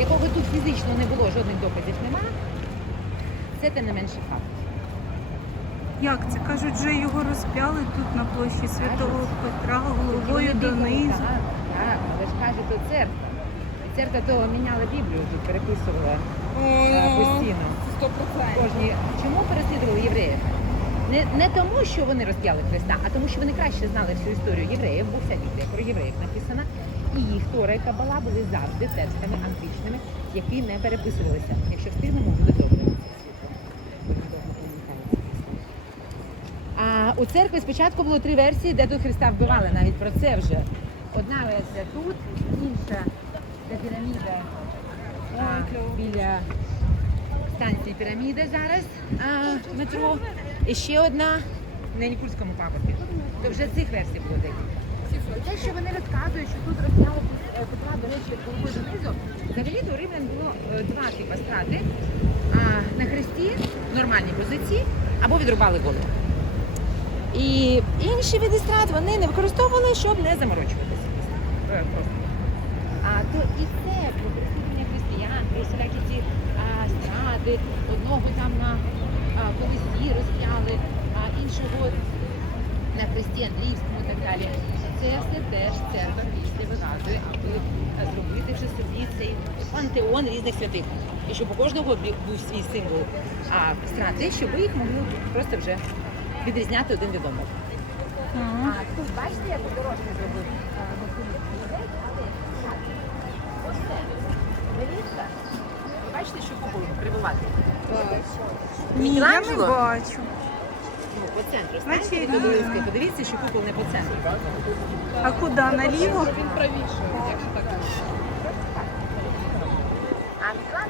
якого тут фізично не було, жодних доказів нема, це те не менше факт. Як це? Кажуть, вже його розп'яли тут на площі Святого Петра головою донизу. Так, так, але ж каже, то церква. Церква того міняла Біблію, тут переписувала е, постійно. Сто процентів. Кожні чому переслідували євреїв? Не, не тому, що вони розп'яли Христа, а тому, що вони краще знали всю історію євреїв, бо вся Біблія про євреїв написана. І їх Тора і Кабала були завжди текстами античними, які не переписувалися. Якщо встигнемо, буде добре. А у церкві спочатку було три версії, де тут Христа вбивали. Навіть про це вже. Одна версія тут, інша де піраміда біля станції піраміди зараз а, метро. І ще одна на Нікульському пагорбі. То вже цих версій було декілька. Те, що вони розказують, що тут розп'яли е, Петра, до речі, головою донизу, взагалі до римлян було е, два типи страти. А, на хресті в нормальній позиції або відрубали голову. І інші види страт вони не використовували, щоб не заморочуватися. Е, А то і це про переслідування християн, про всілякі ці страти, одного там на колесі розп'яли, а іншого на хресті Андріївському і так далі. Це все теж церква після вигадує, аби зробити вже собі цей пантеон різних святих. І щоб у кожного був свій символ а, страти, щоб їх могли просто вже відрізняти один від одного. А тут бачите, як дорожче зробив Бачите, що купол прививати? Ні, я не Мікеланджело? бачу. Ну, по центру. Значить, Станьте від близько, подивіться, що купол не по центру. А куди? Наліво? Він правіше, якщо так. А Мікеланджело